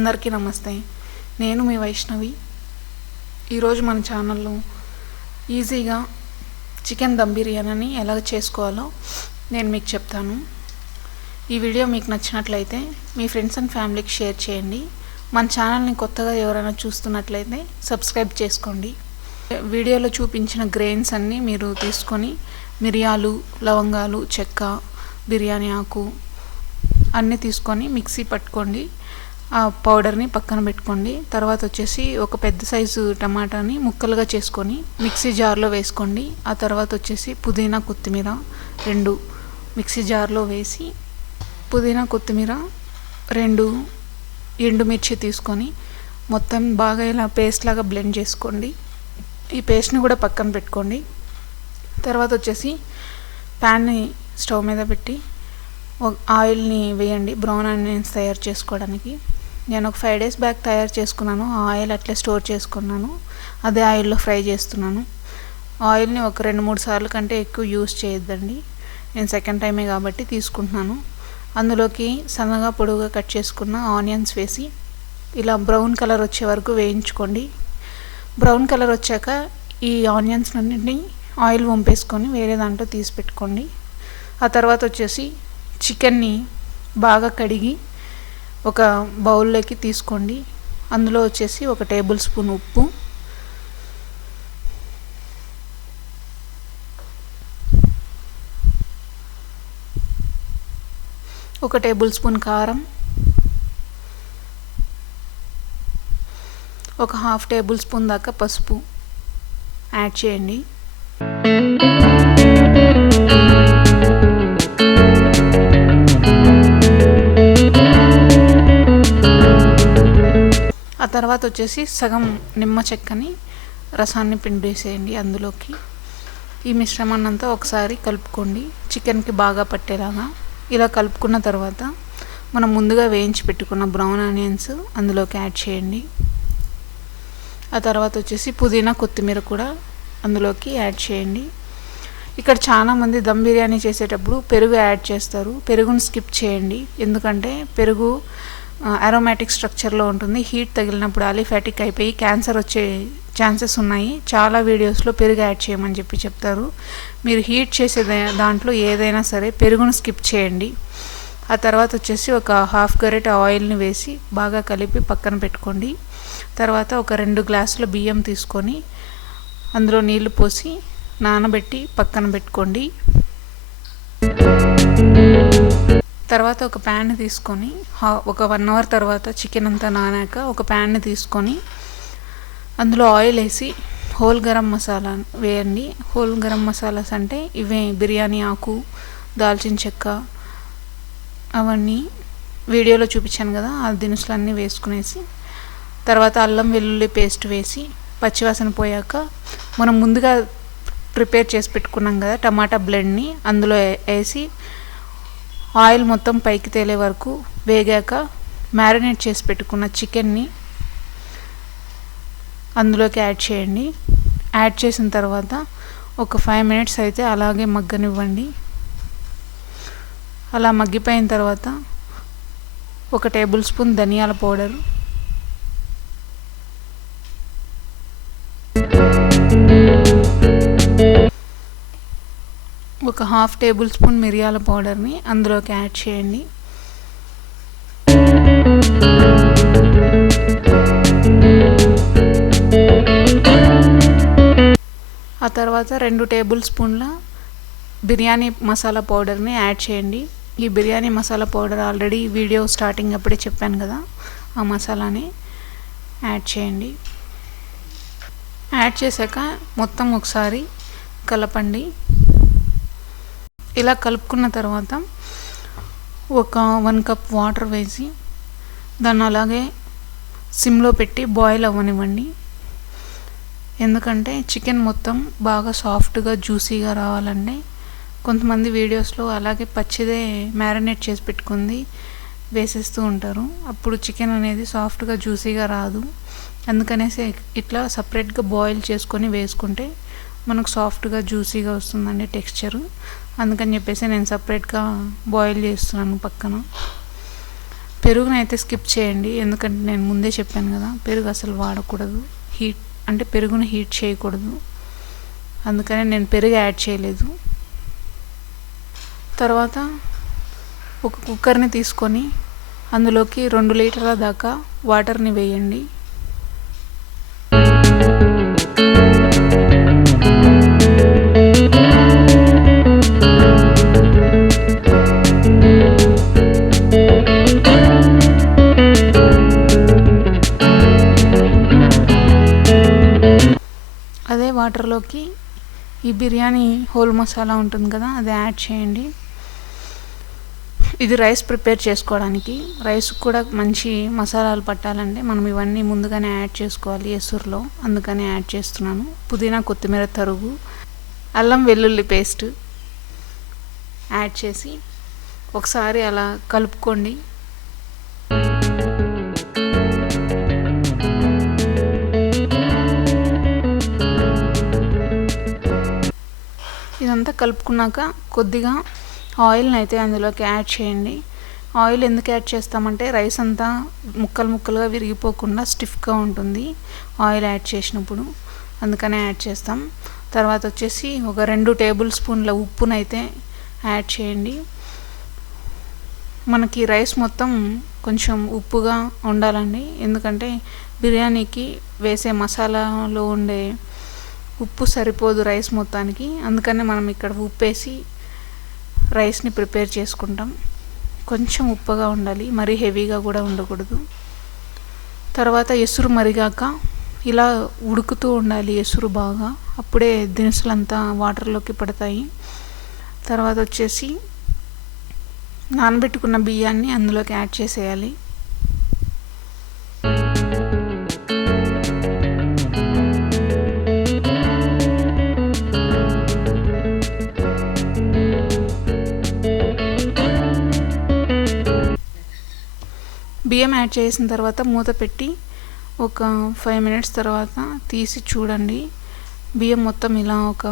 అందరికీ నమస్తే. నేను మీ వైష్ణవి. ఈరోజు మన ఛానల్లో ఈజీగా చికెన్ దమ్ బిర్యానీని ఎలా చేసుకోవాలో నేను మీకు చెప్తాను. ఈ వీడియో మీకు నచ్చినట్లయితే మీ ఫ్రెండ్స్ అండ్ ఫ్యామిలీకి షేర్ చేయండి. మన ఛానల్ని కొత్తగా ఎవరైనా చూస్తున్నట్లయితే సబ్స్క్రైబ్ చేసుకోండి. వీడియోలో చూపించిన గ్రెయిన్స్ అన్నీ మీరు తీసుకొని మిరియాలు, లవంగాలు, చెక్క, బిర్యానీ ఆకు అన్నీ తీసుకొని మిక్సీ పట్టుకోండి. ఆ పౌడర్ని పక్కన పెట్టుకోండి. తర్వాత వచ్చేసి ఒక పెద్ద సైజు టమాటాని ముక్కలుగా చేసుకొని మిక్సీ జార్లో వేసుకోండి. ఆ తర్వాత వచ్చేసి పుదీనా, కొత్తిమీర 2 మిక్సీ జార్లో వేసి, పుదీనా, కొత్తిమీర 2 ఎండుమిర్చి తీసుకొని మొత్తం బాగా ఇలా పేస్ట్ లాగా బ్లెండ్ చేసుకోండి. ఈ పేస్ట్ని కూడా పక్కన పెట్టుకోండి. తర్వాత వచ్చేసి ప్యాన్ని స్టవ్ మీద పెట్టి ఆయిల్ని వేయండి బ్రౌన్ ఆనియన్స్ తయారు చేసుకోవడానికి. నేను ఒక 5 days బ్యాక్ తయారు చేసుకున్నాను. ఆ ఆయిల్ అట్లే స్టోర్ చేసుకున్నాను. అదే ఆయిల్లో ఫ్రై చేస్తున్నాను. ఆయిల్ని ఒక 2-3 సార్లు కంటే ఎక్కువ యూజ్ చేయొద్దండి. నేను సెకండ్ టైమే కాబట్టి తీసుకుంటున్నాను. అందులోకి సన్నగా పొడుగుగా కట్ చేసుకున్న ఆనియన్స్ వేసి ఇలా బ్రౌన్ కలర్ వచ్చే వరకు వేయించుకోండి. బ్రౌన్ కలర్ వచ్చాక ఈ ఆనియన్స్ అన్నింటినీ ఆయిల్ వంపేసుకొని వేరే దాంట్లో తీసి పెట్టుకోండి. ఆ తర్వాత వచ్చేసి చికెన్ని బాగా కడిగి ఒక బౌల్లోకి తీసుకోండి. అందులో వచ్చేసి 1 టేబుల్ స్పూన్ ఉప్పు, 1 టేబుల్ స్పూన్ కారం, 1/2 టేబుల్ స్పూన్ దాకా పసుపు యాడ్ చేయండి. ఆ తర్వాత వచ్చేసి సగం నిమ్మ చెక్కని రసాన్ని పిండేసేయండి అందులోకి. ఈ మిశ్రమాన్ని అంతా ఒకసారి కలుపుకోండి, చికెన్కి బాగా పట్టేలాగా. ఇలా కలుపుకున్న తర్వాత మనం ముందుగా వేయించి పెట్టుకున్న బ్రౌన్ ఆనియన్స్ అందులోకి యాడ్ చేయండి. ఆ తర్వాత వచ్చేసి పుదీనా, కొత్తిమీర కూడా అందులోకి యాడ్ చేయండి. ఇక్కడ చాలామంది దమ్ బిర్యానీ చేసేటప్పుడు పెరుగు యాడ్ చేస్తారు. పెరుగును స్కిప్ చేయండి, ఎందుకంటే పెరుగు అరోమాటిక్ స్ట్రక్చర్లో ఉంటుంది. హీట్ తగిలినప్పుడు అలిఫాటిక్ అయిపోయి క్యాన్సర్ వచ్చే ఛాన్సెస్ ఉన్నాయి. చాలా వీడియోస్లో పెరుగు యాడ్ చేయమని చెప్తారు. మీరు హీట్ చేసే దాంట్లో ఏదైనా సరే పెరుగును స్కిప్ చేయండి. ఆ తర్వాత వచ్చేసి ఒక 1/2 గరిట ఆయిల్ని వేసి బాగా కలిపి పక్కన పెట్టుకోండి. తర్వాత ఒక 2 గ్లాసుల బియ్యం తీసుకొని అందులో నీళ్లు పోసి నానబెట్టి పక్కన పెట్టుకోండి. తర్వాత ఒక ప్యాన్ని తీసుకొని ఒక 1 అవర్ తర్వాత చికెన్ అంతా నానాక ఒక ప్యాన్ని తీసుకొని అందులో ఆయిల్ వేసి హోల్ గరం మసాలా వేయండి. హోల్ గరం మసాలాస్ అంటే ఇవే బిర్యానీ ఆకు, దాల్చిన చెక్క, అవన్నీ వీడియోలో చూపించాను కదా, ఆ దినుసులన్నీ వేసుకునేసి తర్వాత అల్లం వెల్లుల్లి పేస్ట్ వేసి పచ్చివాసన పోయాక మనం ముందుగా ప్రిపేర్ చేసి పెట్టుకున్నాం కదా టమాటా బ్లెండ్ని అందులో వేసి ఆయిల్ మొత్తం పైకి తేలే వరకు వేగాక మ్యారినేట్ చేసి పెట్టుకున్న చికెన్ని అందులోకి యాడ్ చేయండి. యాడ్ చేసిన తర్వాత ఒక 5 minutes అయితే అలాగే మగ్గనివ్వండి. అలా మగ్గిపోయిన తర్వాత 1 టేబుల్ స్పూన్ ధనియాల పౌడర్, ఒక 1/2 టేబుల్ స్పూన్ మిరియాల పౌడర్ని అందులోకి యాడ్ చేయండి. ఆ తర్వాత 2 టేబుల్ స్పూన్ల బిర్యానీ మసాలా పౌడర్ని యాడ్ చేయండి. ఈ biryani masala powder already video starting అప్పుడే చెప్పాను కదా, ఆ మసాలాని యాడ్ చేయండి. యాడ్ చేశాక మొత్తం ఒకసారి కలపండి. ఇలా కలుపుకున్న తర్వాత ఒక 1 కప్ వాటర్ వేసి దాన్ని అలాగే సిమ్లో పెట్టి బాయిల్ అవ్వనివ్వండి. ఎందుకంటే చికెన్ మొత్తం బాగా సాఫ్ట్గా జ్యూసీగా రావాలండి. కొంతమంది వీడియోస్లో అలాగే పచ్చిదే మ్యారినేట్ చేసి పెట్టుకుంది వేసేస్తూ ఉంటారు. అప్పుడు చికెన్ అనేది సాఫ్ట్గా జ్యూసీగా రాదు. అందుకనేసి ఇట్లా సపరేట్గా బాయిల్ చేసుకొని వేసుకుంటే మనకు సాఫ్ట్గా జ్యూసీగా వస్తుందండి టెక్స్చరు. అందుకని చెప్పేసి నేను సపరేట్గా బాయిల్ చేస్తున్నాను పక్కన. పెరుగునైతే స్కిప్ చేయండి, ఎందుకంటే నేను ముందే చెప్పాను కదా పెరుగు అసలు వాడకూడదు, హీట్ అంటే పెరుగును హీట్ చేయకూడదు, అందుకని నేను పెరుగు యాడ్ చేయలేదు. తర్వాత ఒక కుక్కర్ని తీసుకొని అందులోకి 2 లీటర్ల దాకా వాటర్ని వేయండి. అదే వాటర్లోకి ఈ బిర్యానీ హోల్ మసాలా ఉంటుంది కదా, అది యాడ్ చేయండి. ఇది రైస్ ప్రిపేర్ చేసుకోవడానికి. రైస్ కూడా మంచి మసాలాలు పట్టాలంటే మనం ఇవన్నీ ముందుగానే యాడ్ చేసుకోవాలి ఎసురులో, అందుకని యాడ్ చేస్తున్నాను. పుదీనా కొత్తిమీర తరుగు, అల్లం వెల్లుల్లి పేస్ట్ యాడ్ చేసి ఒకసారి అలా కలుపుకోండి. ఇదంతా కలుపుకున్నాక కొద్దిగా ఆయిల్ని అయితే అందులోకి యాడ్ చేయండి. ఆయిల్ ఎందుకు యాడ్ చేస్తామంటే రైస్ అంతా ముక్కలు ముక్కలుగా విరిగిపోకుండా స్టిఫ్గా ఉంటుంది ఆయిల్ యాడ్ చేసినప్పుడు, అందుకనే యాడ్ చేస్తాం. తర్వాత వచ్చేసి ఒక 2 టేబుల్ స్పూన్ల ఉప్పునైతే యాడ్ చేయండి. మనకి రైస్ మొత్తం కొంచెం ఉప్పుగా ఉండాలండి, ఎందుకంటే బిర్యానీకి వేసే మసాలాలో ఉండే ఉప్పు సరిపోదు రైస్ మొత్తానికి, అందుకనే మనం ఇక్కడ ఉప్పు వేసి రైస్ని ప్రిపేర్ చేసుకుంటాం. కొంచెం ఉప్పుగా ఉండాలి, మరీ హెవీగా కూడా ఉండకూడదు. తర్వాత ఎసురు మరిగాక ఇలా ఉడుకుతూ ఉండాలి ఎసురు బాగా, అప్పుడే దినుసులంతా వాటర్లోకి పడతాయి. తర్వాత వచ్చేసి నానబెట్టుకున్న బియ్యాన్ని అందులోకి యాడ్ చేసేయాలి. బియ్యం యాడ్ చేసిన తర్వాత మూత పెట్టి ఒక 5 మినిట్స్ తర్వాత తీసి చూడండి. బియ్యం మొత్తం ఇలా ఒక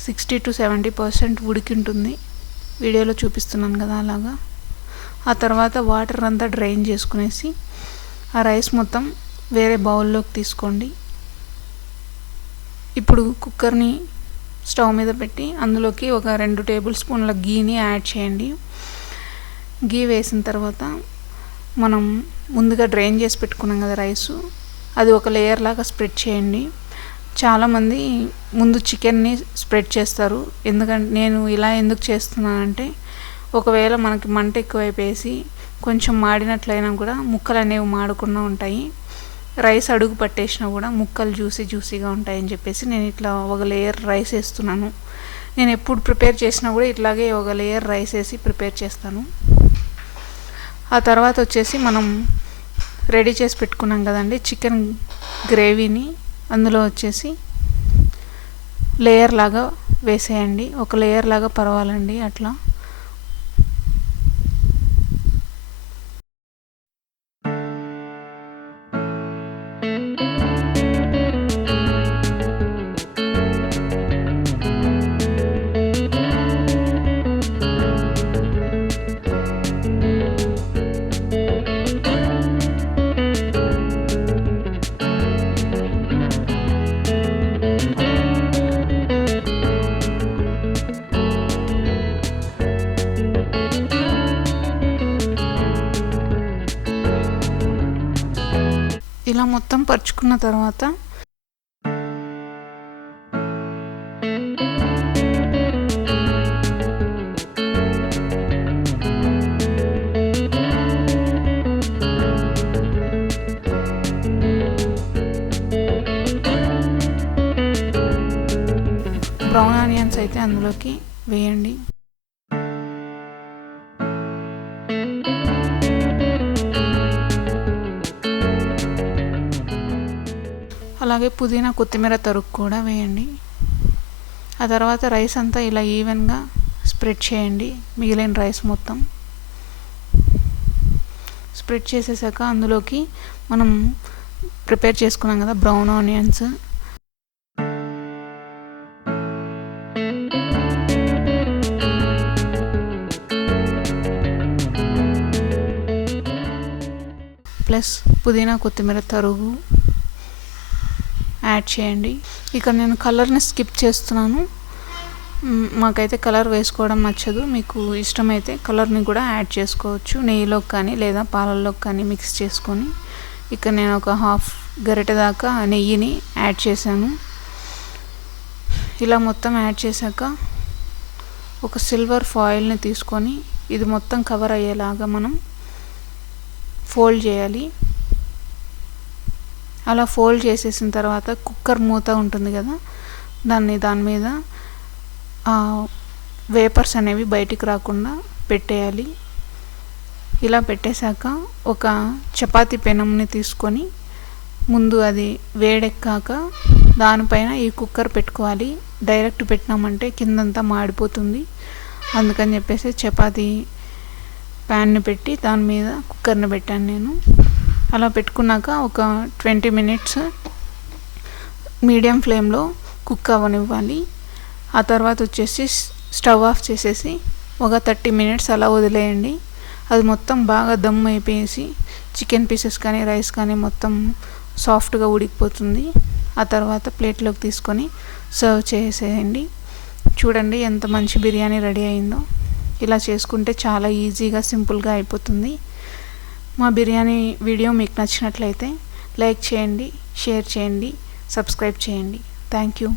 60 to 70% ఉడికి ఉంటుంది, వీడియోలో చూపిస్తున్నాను కదా అలాగా. ఆ తర్వాత వాటర్ అంతా డ్రైన్ చేసుకునేసి ఆ రైస్ మొత్తం వేరే బౌల్లోకి తీసుకోండి. ఇప్పుడు కుక్కర్ని స్టవ్ మీద పెట్టి అందులోకి ఒక 2 టేబుల్ స్పూన్ల గీని యాడ్ చేయండి. గీ వేసిన తర్వాత మనం ముందుగా డ్రైన్ చేసి పెట్టుకున్నాం కదా రైసు, అది ఒక లేయర్ లాగా స్ప్రెడ్ చేయండి. చాలామంది ముందు చికెన్ని స్ప్రెడ్ చేస్తారు, ఎందుకంటే నేను ఇలా ఎందుకు చేస్తున్నానంటే ఒకవేళ మనకి మంట ఎక్కువైపోయేసి కొంచెం మాడినట్లయినా కూడా ముక్కలు అనేవి మాడకుండా ఉంటాయి, రైస్ అడుగు పట్టేసినా కూడా ముక్కలు జ్యూసీగా ఉంటాయని చెప్పేసి నేను ఇట్లా ఒక లేయర్ రైస్ వేస్తున్నాను. నేను ఎప్పుడు ప్రిపేర్ చేసినా కూడా ఇట్లాగే ఒక లేయర్ రైస్ వేసి ప్రిపేర్ చేస్తాను. ఆ తర్వాత వచ్చేసి మనం రెడీ చేసి పెట్టుకున్నాం కదండి చికెన్ గ్రేవీని అందులో వచ్చేసి లేయర్ లాగా వేసేయండి. ఒక లేయర్ లాగా పరవాలండి అట్లా. ఇలా మొత్తం పరుచుకున్న తర్వాత బ్రౌన్ ఆనియన్స్ అయితే అందులోకి వేయండి. అలాగే పుదీనా కొత్తిమీర తరుగు కూడా వేయండి. ఆ తర్వాత రైస్ అంతా ఇలా ఈవెన్గా స్ప్రెడ్ చేయండి, మిగిలిన రైస్ మొత్తం స్ప్రెడ్ చేసేసాక అందులోకి మనం ప్రిపేర్ చేసుకున్నాం కదా బ్రౌన్ ఆనియన్స్, ప్లస్ పుదీనా కొత్తిమీర తరుగు యాడ్ చేయండి. ఇక్కడ నేను కలర్ని స్కిప్ చేస్తున్నాను. మాకైతే కలర్ వేసుకోవడం నచ్చదు. మీకు ఇష్టమైతే కలర్ని కూడా యాడ్ చేసుకోవచ్చు, నెయ్యిలోకి కానీ లేదా పాలల్లోకి కానీ మిక్స్ చేసుకొని. ఇక్కడ నేను ఒక హాఫ్ గరిటె దాకా నెయ్యిని యాడ్ చేశాను. ఇలా మొత్తం యాడ్ చేశాక ఒక సిల్వర్ ఫాయిల్ని తీసుకొని ఇది మొత్తం కవర్ అయ్యేలాగా మనం ఫోల్డ్ చేయాలి. అలా ఫోల్డ్ చేసేసిన తర్వాత కుక్కర్ మూత ఉంటుంది కదా, దాని మీద వేపర్స్ అనేవి బయటికి రాకుండా పెట్టేయాలి. ఇలా పెట్టేశాక ఒక చపాతీ పెనంని తీసుకొని ముందు అది వేడెక్కాక దానిపైన ఈ కుక్కర్ పెట్టుకోవాలి. డైరెక్ట్ పెట్టినామంటే కిందంతా మాడిపోతుంది. అందుకని చెప్పేసి చపాతీ ప్యాన్ని పెట్టి దాని మీద కుక్కర్ని పెట్టాను నేను. అలా పెట్టుకున్నాక ఒక 20 మినిట్స్ మీడియం ఫ్లేమ్లో కుక్ అవ్వనివ్వాలి. ఆ తర్వాత వచ్చేసి స్టవ్ ఆఫ్ చేసేసి ఒక 30 మినిట్స్ అలా వదిలేయండి. అది మొత్తం బాగా దమ్ అయిపోయేసి చికెన్ పీసెస్ కానీ రైస్ కానీ మొత్తం సాఫ్ట్గా ఉడికిపోతుంది. ఆ తర్వాత ప్లేట్లోకి తీసుకొని సర్వ్ చేసేయండి. చూడండి ఎంత మంచి బిర్యానీ రెడీ అయిందో. ఇలా చేసుకుంటే చాలా ఈజీగా సింపుల్గా అయిపోతుంది. మా బిర్యానీ వీడియో మీకు నచ్చినట్లయితే లైక్ చేయండి, షేర్ చేయండి, సబ్స్క్రైబ్ చేయండి. Thank you.